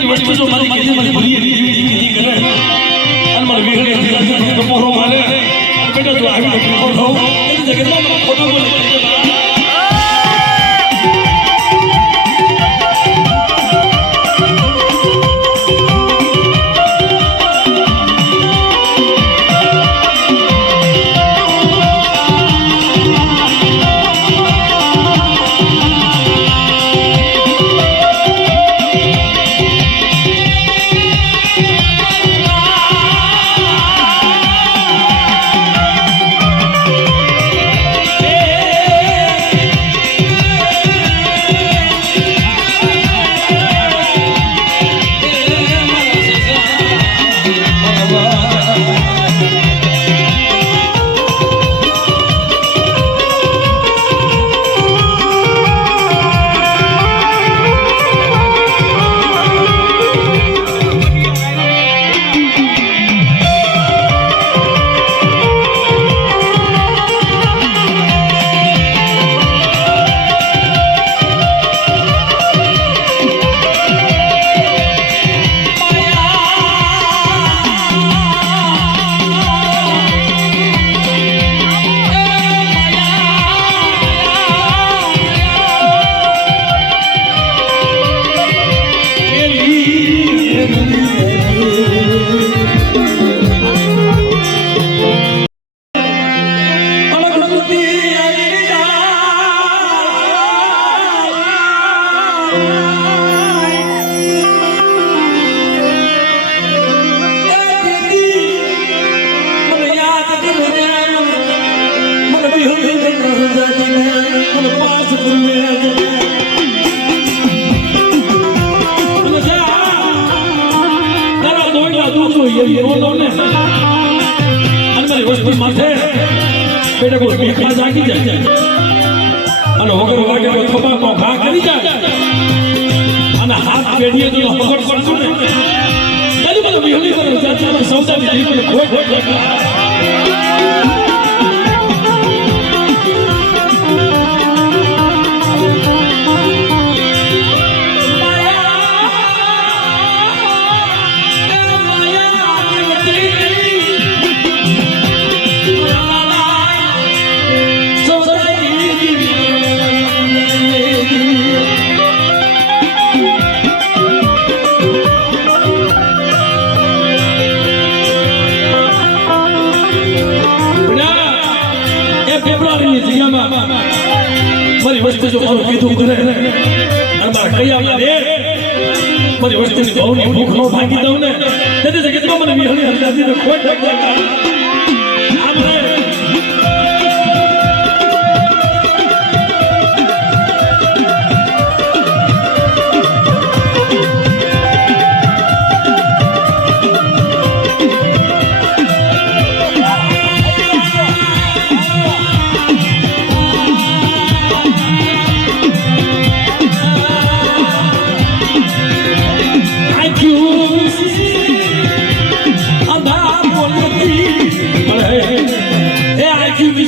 વસ્તુ જો મારી કીધી મને ભૂલી કીધી કરે અને વિહળી હતી કપોરો માને બેટા, તું આવી કપોરો એ જગતમાં મને ખોટું બોલે. અને વગર વાગે થપાકો ઘા કરી જાય. અને હાથ પેઢીએ તો વગર કરશું ને ત્યારે બધું વિહળી કરે. સૌદાની દીકરી ખોટ ખોટ ફેબ્રુઆરીની જગ્યામાં મારી વસ્તુ જો મારું કીધું કરે અને મારા કઈ આવ્યા રે મારી વસ્તુની ભાવની ભૂખ નો ભાગી દઉં ને. તેથી જગતમાં મને વિહળી હરદાદી ને ખોટ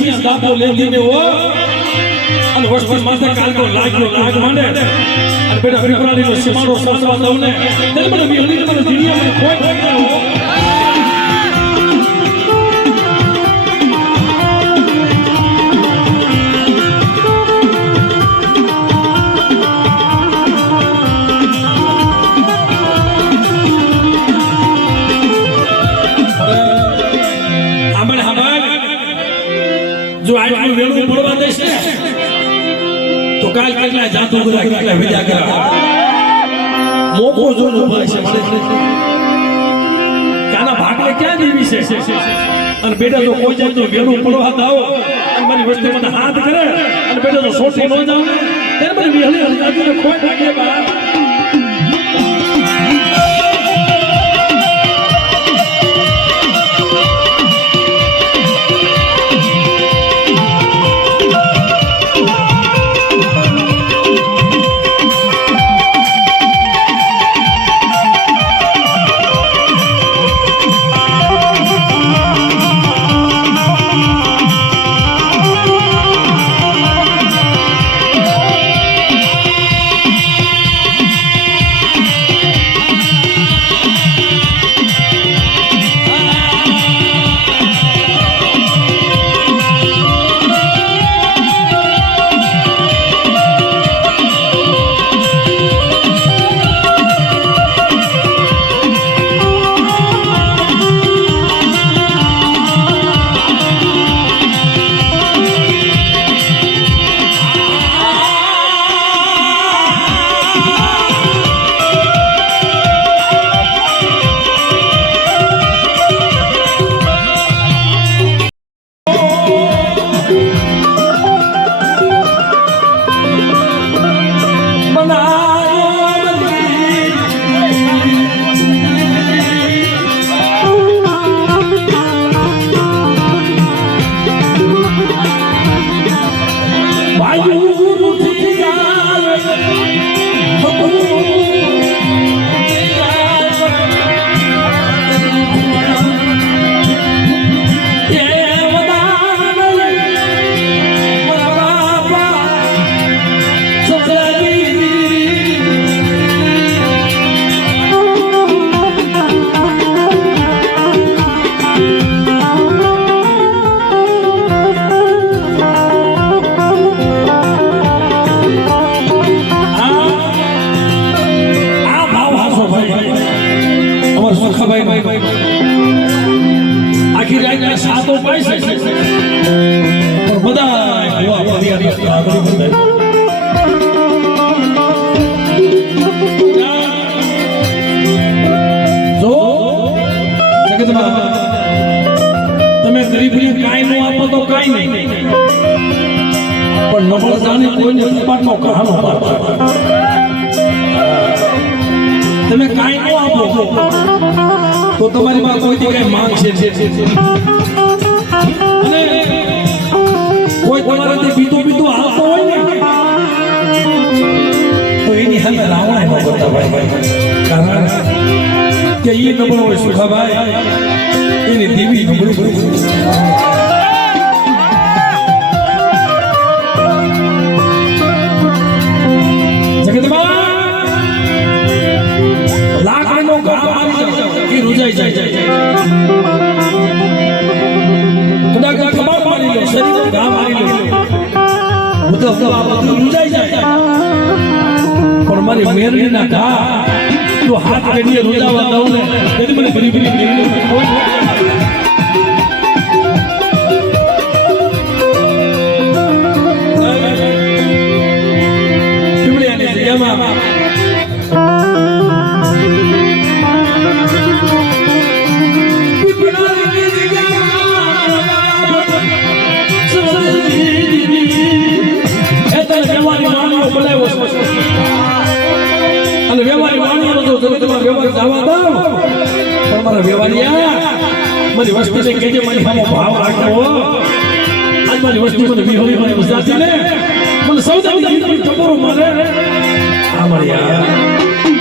લાગે દાંતો લેતી ને ઓ અને વસ્તુ માથે કાલકો લાગ્યો, લાગ માંડે. અને બેટા ફેબ્રુઆરી નો સીમાડો સાસવા દઉં ને. ત્યારે મને વિહળી મને મને કોઈ લાગે હો ટુકડા કેટલા છે કાના ભાગને ક્યાં દેવી અને બેટા તો કોઈ જાય તો વેલું પડવા દાવો અને મારી વસ્તી મને હાથ કરે. અને બેટા તો સોટી ન જાવ ને ત્યારે મને વિહળી હલકાતીને ખોટ લાગે બા આખી રાત ના સાતો પાઈ છે. પણ બધા બધા જો જગતમાં તમે ગરીબને કાંઈ ન આપો તો કાંઈ નહીં. પણ નબળતાને કોઈને કપાટનો કહાનો પાડો તમે કાંઈ ન આપો તો તમારી પાસે કોઈથી કઈ માંગ છે અને કોઈ તમારાથી બીતું બીતું આવતો હોય ને, તો એની સામે રાવણ ન કરતા ભાઈ કારણ કે એ નબળો હોય સુખાભાઈ. એની દેવી નબળી એ રૂજાઈ જાય કદાચ આ કબાટ મારી લો શરીર ઘા મારી લો બધું બધું બધું રૂજાઈ જાય પણ મારી મેરડીના ઘા તો હાથ કરીને રૂજાવા દઉં ને મને ફરી ભરી મારા વ્યવહારિયા મારી વસ્તીને કેજે મારી સામે ભાવ રાખવો આજ મારી વસ્તી મને વિહોરી મને ગુજરાતી ને મને સૌથી ટપોરો મારે. આ મારી